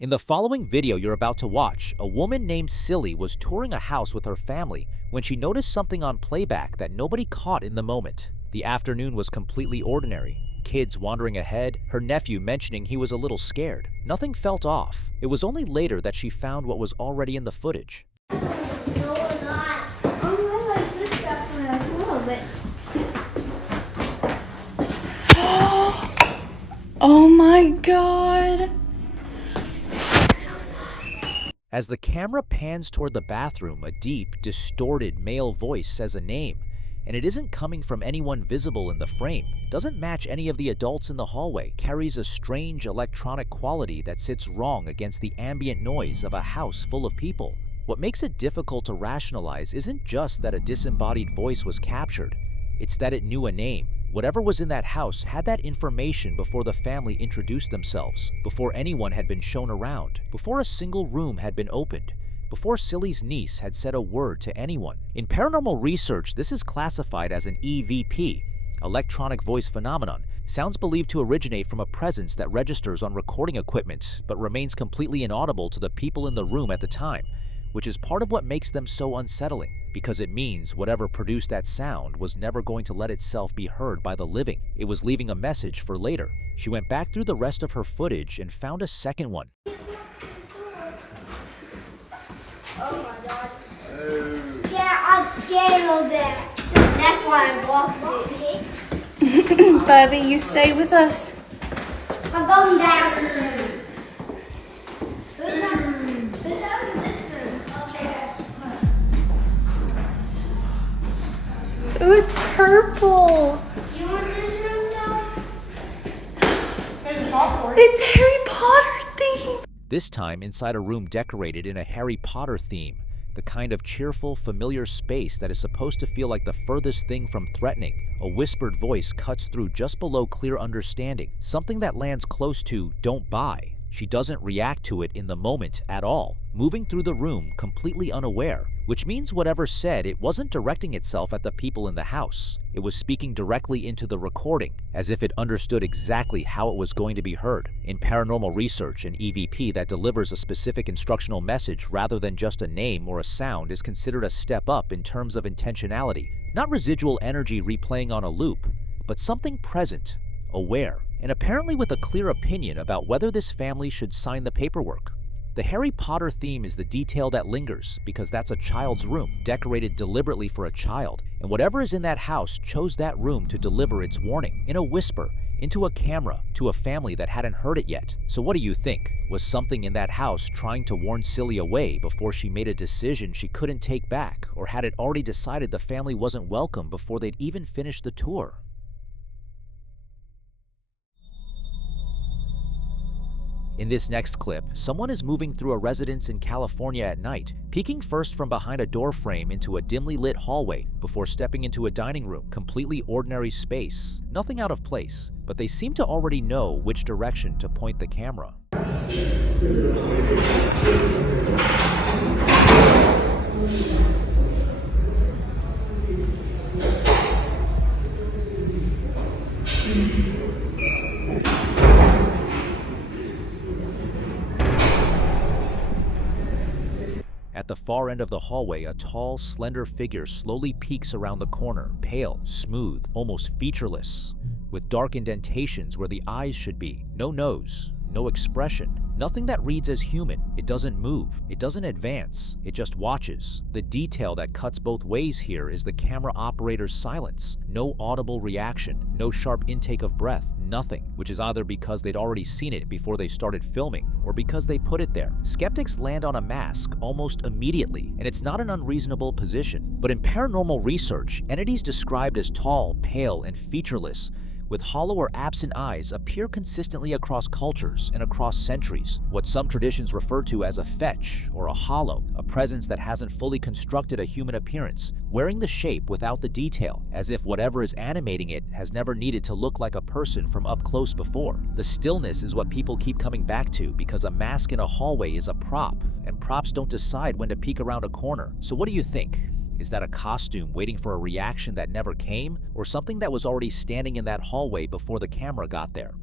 In the following video you're about to watch, a woman named Silly was touring a house with her family when she noticed something on playback that nobody caught in the moment. The afternoon was completely ordinary. Kids wandering ahead, her nephew mentioning he was a little scared. Nothing felt off. It was only later that she found what was already in the footage. No, we're not. Oh, I like this stuff as well, but... Oh my god! As the camera pans toward the bathroom, a deep, distorted male voice says a name, and it isn't coming from anyone visible in the frame, doesn't match any of the adults in the hallway, carries a strange electronic quality that sits wrong against the ambient noise of a house full of people. What makes it difficult to rationalize isn't just that a disembodied voice was captured, it's that it knew a name. Whatever was in that house had that information before the family introduced themselves, before anyone had been shown around, before a single room had been opened, before Silly's niece had said a word to anyone. In paranormal research, this is classified as an EVP, electronic voice phenomenon, sounds believed to originate from a presence that registers on recording equipment but remains completely inaudible to the people in the room at the time, which is part of what makes them so unsettling, because it means whatever produced that sound was never going to let itself be heard by the living. It was leaving a message for later. She went back through the rest of her footage and found a second one. Oh my god. Yeah, I'm scared of that. That's why I walked it. Bubby, you stay with us. I'm going down. Who's having this room? Ooh, it's purple. You want this room, Sally? It's Harry Potter themed. This time inside a room decorated in a Harry Potter theme, the kind of cheerful, familiar space that is supposed to feel like the furthest thing from threatening. A whispered voice cuts through just below clear understanding, something that lands close to "don't buy." She doesn't react to it in the moment at all, moving through the room completely unaware, which means whatever said, it wasn't directing itself at the people in the house. It was speaking directly into the recording, as if it understood exactly how it was going to be heard. In paranormal research, an EVP that delivers a specific instructional message rather than just a name or a sound is considered a step up in terms of intentionality. Not residual energy replaying on a loop, but something present, aware, and apparently with a clear opinion about whether this family should sign the paperwork. The Harry Potter theme is the detail that lingers because that's a child's room, decorated deliberately for a child, and whatever is in that house chose that room to deliver its warning, in a whisper, into a camera, to a family that hadn't heard it yet. So what do you think? Was something in that house trying to warn Silly away before she made a decision she couldn't take back, or had it already decided the family wasn't welcome before they'd even finished the tour? In this next clip, someone is moving through a residence in California at night, peeking first from behind a door frame into a dimly lit hallway before stepping into a dining room, completely ordinary space, nothing out of place, but they seem to already know which direction to point the camera. At the far end of the hallway, a tall, slender figure slowly peeks around the corner, pale, smooth, almost featureless, with dark indentations where the eyes should be. No nose, no expression, nothing that reads as human. It doesn't move, it doesn't advance, it just watches. The detail that cuts both ways here is the camera operator's silence. No audible reaction, no sharp intake of breath, nothing, which is either because they'd already seen it before they started filming, or because they put it there. Skeptics land on a mask almost immediately, and it's not an unreasonable position. But in paranormal research, entities described as tall, pale, and featureless, with hollow or absent eyes, appear consistently across cultures and across centuries. What some traditions refer to as a fetch or a hollow, a presence that hasn't fully constructed a human appearance, wearing the shape without the detail, as if whatever is animating it has never needed to look like a person from up close before. The stillness is what people keep coming back to because a mask in a hallway is a prop, and props don't decide when to peek around a corner. So what do you think? Is that a costume waiting for a reaction that never came, or something that was already standing in that hallway before the camera got there?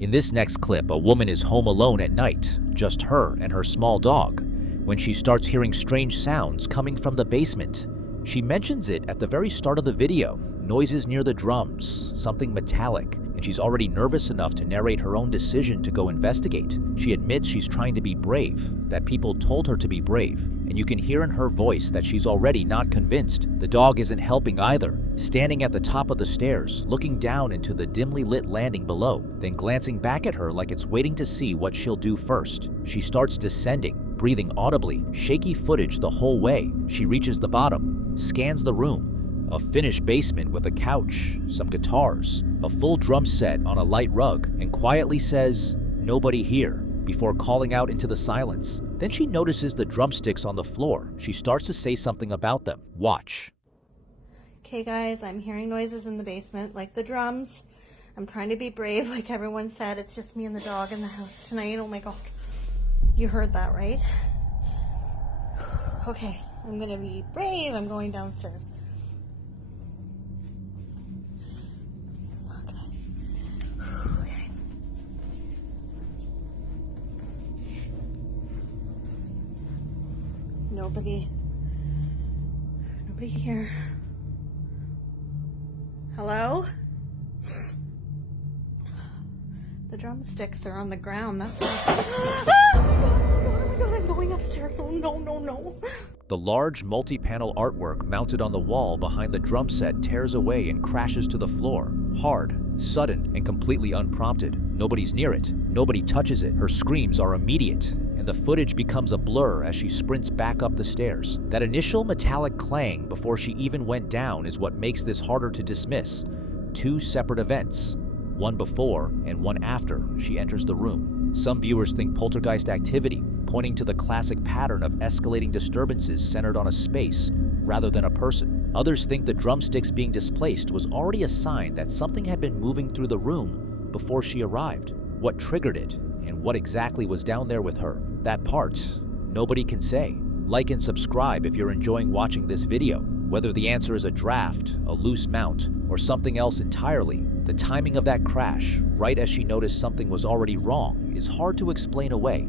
In this next clip, a woman is home alone at night, just her and her small dog, when she starts hearing strange sounds coming from the basement. She mentions it at the very start of the video, noises near the drums, something metallic, and she's already nervous enough to narrate her own decision to go investigate. She admits she's trying to be brave, that people told her to be brave, and you can hear in her voice that she's already not convinced. The dog isn't helping either, standing at the top of the stairs, looking down into the dimly lit landing below, then glancing back at her like it's waiting to see what she'll do first. She starts descending, breathing audibly, shaky footage the whole way. She reaches the bottom, scans the room, a finished basement with a couch, some guitars, a full drum set on a light rug, and quietly says, "Nobody here," before calling out into the silence. Then she notices the drumsticks on the floor. She starts to say something about them. Watch. Okay guys, I'm hearing noises in the basement, like the drums. I'm trying to be brave, like everyone said. It's just me and the dog in the house tonight. Oh my god. You heard that, right? Okay, I'm gonna be brave. I'm going downstairs. Okay. Nobody here. Hello? The drumsticks are on the ground. That's not... Oh my god, I'm going upstairs. Oh no, no, no. The large multi-panel artwork mounted on the wall behind the drum set tears away and crashes to the floor. Hard, sudden, and completely unprompted. Nobody's near it. Nobody touches it. Her screams are immediate, and the footage becomes a blur as she sprints back up the stairs. That initial metallic clang before she even went down is what makes this harder to dismiss. Two separate events, one before and one after she enters the room. Some viewers think poltergeist activity, pointing to the classic pattern of escalating disturbances centered on a space rather than a person. Others think the drumsticks being displaced was already a sign that something had been moving through the room before she arrived. What triggered it, and what exactly was down there with her, that part, nobody can say. Like and subscribe if you're enjoying watching this video. Whether the answer is a draft, a loose mount, or something else entirely, the timing of that crash, right as she noticed something was already wrong, is hard to explain away.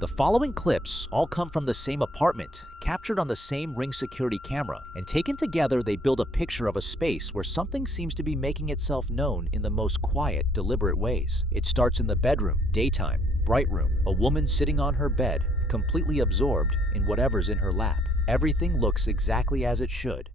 The following clips all come from the same apartment, captured on the same Ring security camera, and taken together they build a picture of a space where something seems to be making itself known in the most quiet, deliberate ways. It starts in the bedroom, daytime, bright room, a woman sitting on her bed, completely absorbed in whatever's in her lap. Everything looks exactly as it should.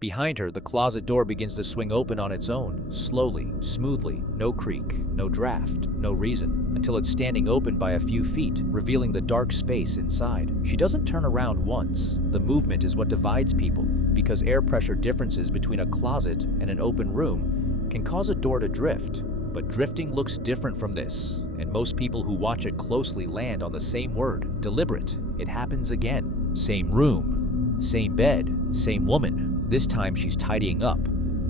Behind her, the closet door begins to swing open on its own, slowly, smoothly, no creak, no draft, no reason, until it's standing open by a few feet, revealing the dark space inside. She doesn't turn around once. The movement is what divides people, because air pressure differences between a closet and an open room can cause a door to drift. But drifting looks different from this, and most people who watch it closely land on the same word, deliberate. It happens again. Same room, same bed, same woman. This time she's tidying up,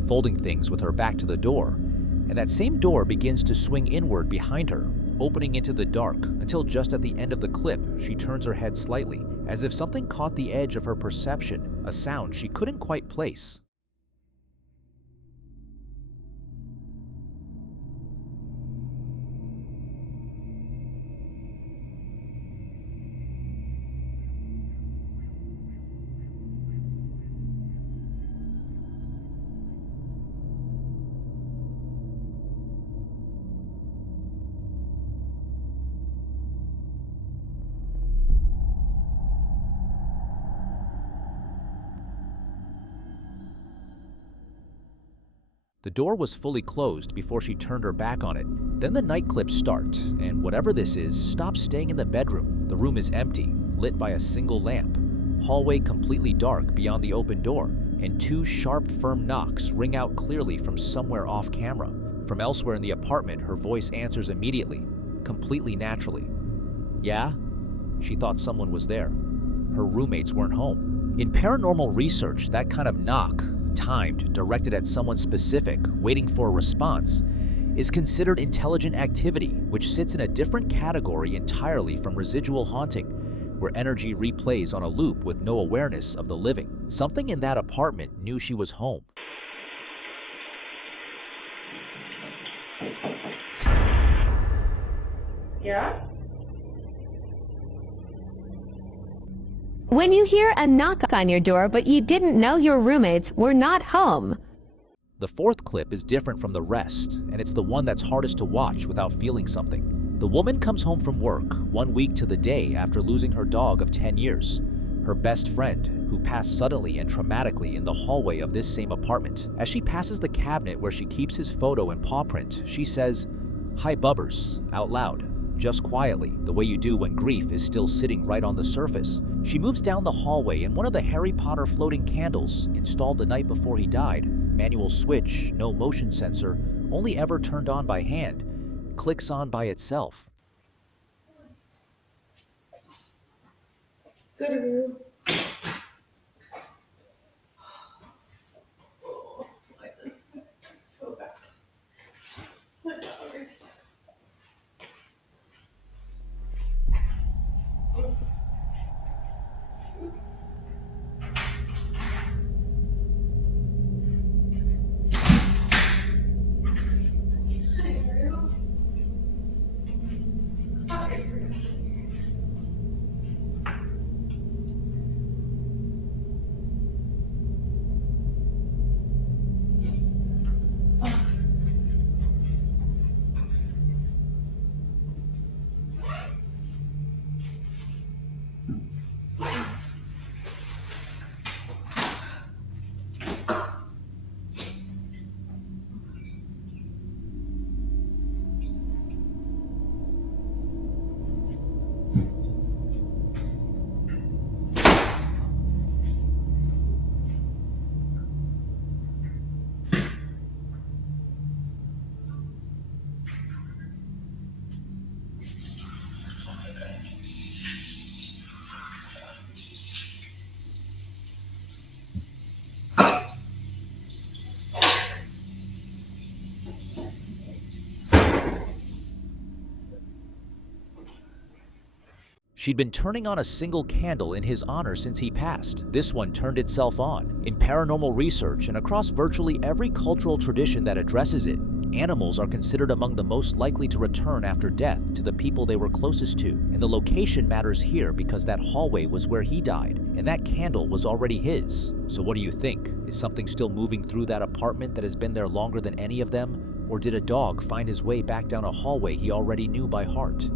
folding things with her back to the door, and that same door begins to swing inward behind her, opening into the dark, until just at the end of the clip, she turns her head slightly, as if something caught the edge of her perception, a sound she couldn't quite place. The door was fully closed before she turned her back on it. Then the night clips start, and whatever this is stops staying in the bedroom. The room is empty, lit by a single lamp. Hallway completely dark beyond the open door, and two sharp, firm knocks ring out clearly from somewhere off camera. From elsewhere in the apartment, her voice answers immediately, completely naturally. Yeah? She thought someone was there. Her roommates weren't home. In paranormal research, that kind of knock, timed, directed at someone specific, waiting for a response, is considered intelligent activity, which sits in a different category entirely from residual haunting, where energy replays on a loop with no awareness of the living. Something in that apartment knew she was home. Yeah? When you hear a knock on your door but you didn't know your roommates were not home. The fourth clip is different from the rest, and it's the one that's hardest to watch without feeling something. The woman comes home from work 1 week to the day after losing her dog of 10 years, her best friend, who passed suddenly and traumatically in the hallway of this same apartment. As she passes the cabinet where she keeps his photo and paw print, she says, "Hi Bubbers," out loud. Just quietly, the way you do when grief is still sitting right on the surface. She moves down the hallway and one of the Harry Potter floating candles, installed the night before he died, manual switch, no motion sensor, only ever turned on by hand, clicks on by itself. Good of you. Like this. So bad. My dollars. She'd been turning on a single candle in his honor since he passed. This one turned itself on. In paranormal research and across virtually every cultural tradition that addresses it, animals are considered among the most likely to return after death to the people they were closest to. And the location matters here because that hallway was where he died, and that candle was already his. So what do you think? Is something still moving through that apartment that has been there longer than any of them? Or did a dog find his way back down a hallway he already knew by heart?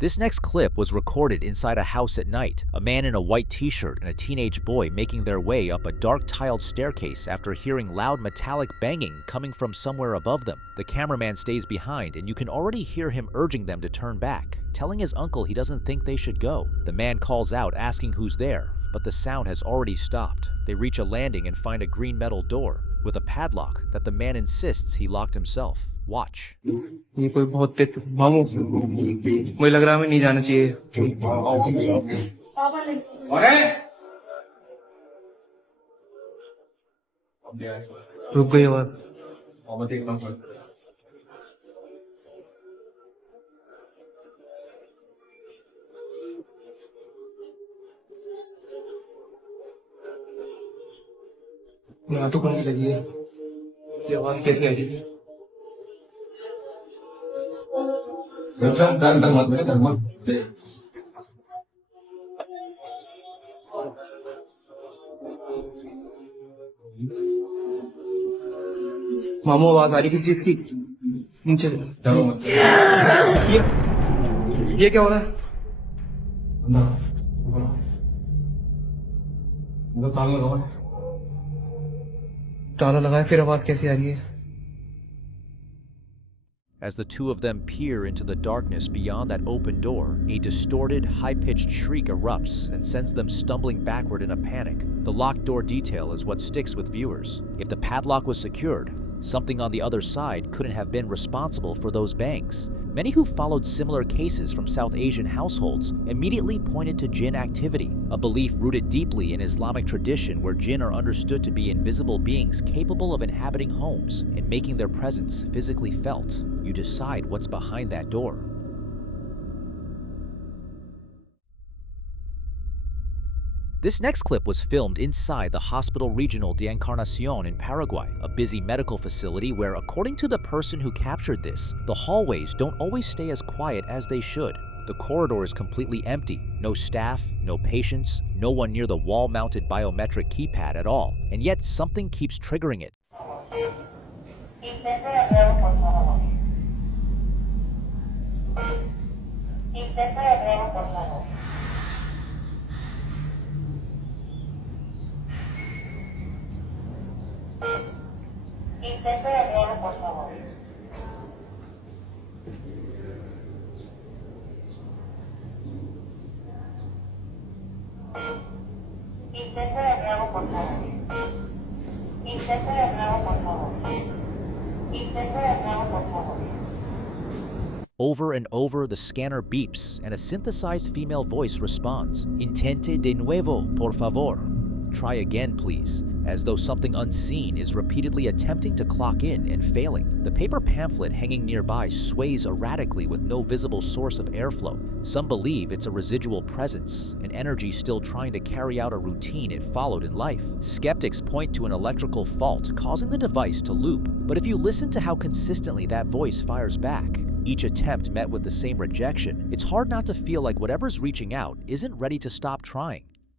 This next clip was recorded inside a house at night. A man in a white t-shirt and a teenage boy making their way up a dark tiled staircase after hearing loud metallic banging coming from somewhere above them. The cameraman stays behind and you can already hear him urging them to turn back, telling his uncle he doesn't think they should go. The man calls out asking who's there, but the sound has already stopped. They reach a landing and find a green metal door with a padlock that the man insists he locked himself. Watch. ये कोई बहुत तेज मामू मुझे लग रहा है हमें नहीं जाना चाहिए रुक गई आवाज यहाँ तो कहीं लगी है ये आवाज कैसे आई है मामू आवाज आ रही किस चीज की नीचे ये क्या हो रहा है वो ताला लगा है। ताला लगा है, फिर आवाज कैसी आ रही है? As the two of them peer into the darkness beyond that open door, a distorted, high-pitched shriek erupts and sends them stumbling backward in a panic. The locked door detail is what sticks with viewers. If the padlock was secured, something on the other side couldn't have been responsible for those bangs. Many who followed similar cases from South Asian households immediately pointed to jinn activity, a belief rooted deeply in Islamic tradition where jinn are understood to be invisible beings capable of inhabiting homes and making their presence physically felt. You decide what's behind that door. This next clip was filmed inside the Hospital Regional de Encarnacion in Paraguay, a busy medical facility where, according to the person who captured this, the hallways don't always stay as quiet as they should. The corridor is completely empty, no staff, no patients, no one near the wall-mounted biometric keypad at all, and yet something keeps triggering it. Over and over, the scanner beeps, and a synthesized female voice responds, "Intente de nuevo, por favor." Try again, please, as though something unseen is repeatedly attempting to clock in and failing. The paper pamphlet hanging nearby sways erratically with no visible source of airflow. Some believe it's a residual presence, an energy still trying to carry out a routine it followed in life. Skeptics point to an electrical fault causing the device to loop, but if you listen to how consistently that voice fires back, each attempt met with the same rejection, it's hard not to feel like whatever's reaching out isn't ready to stop trying.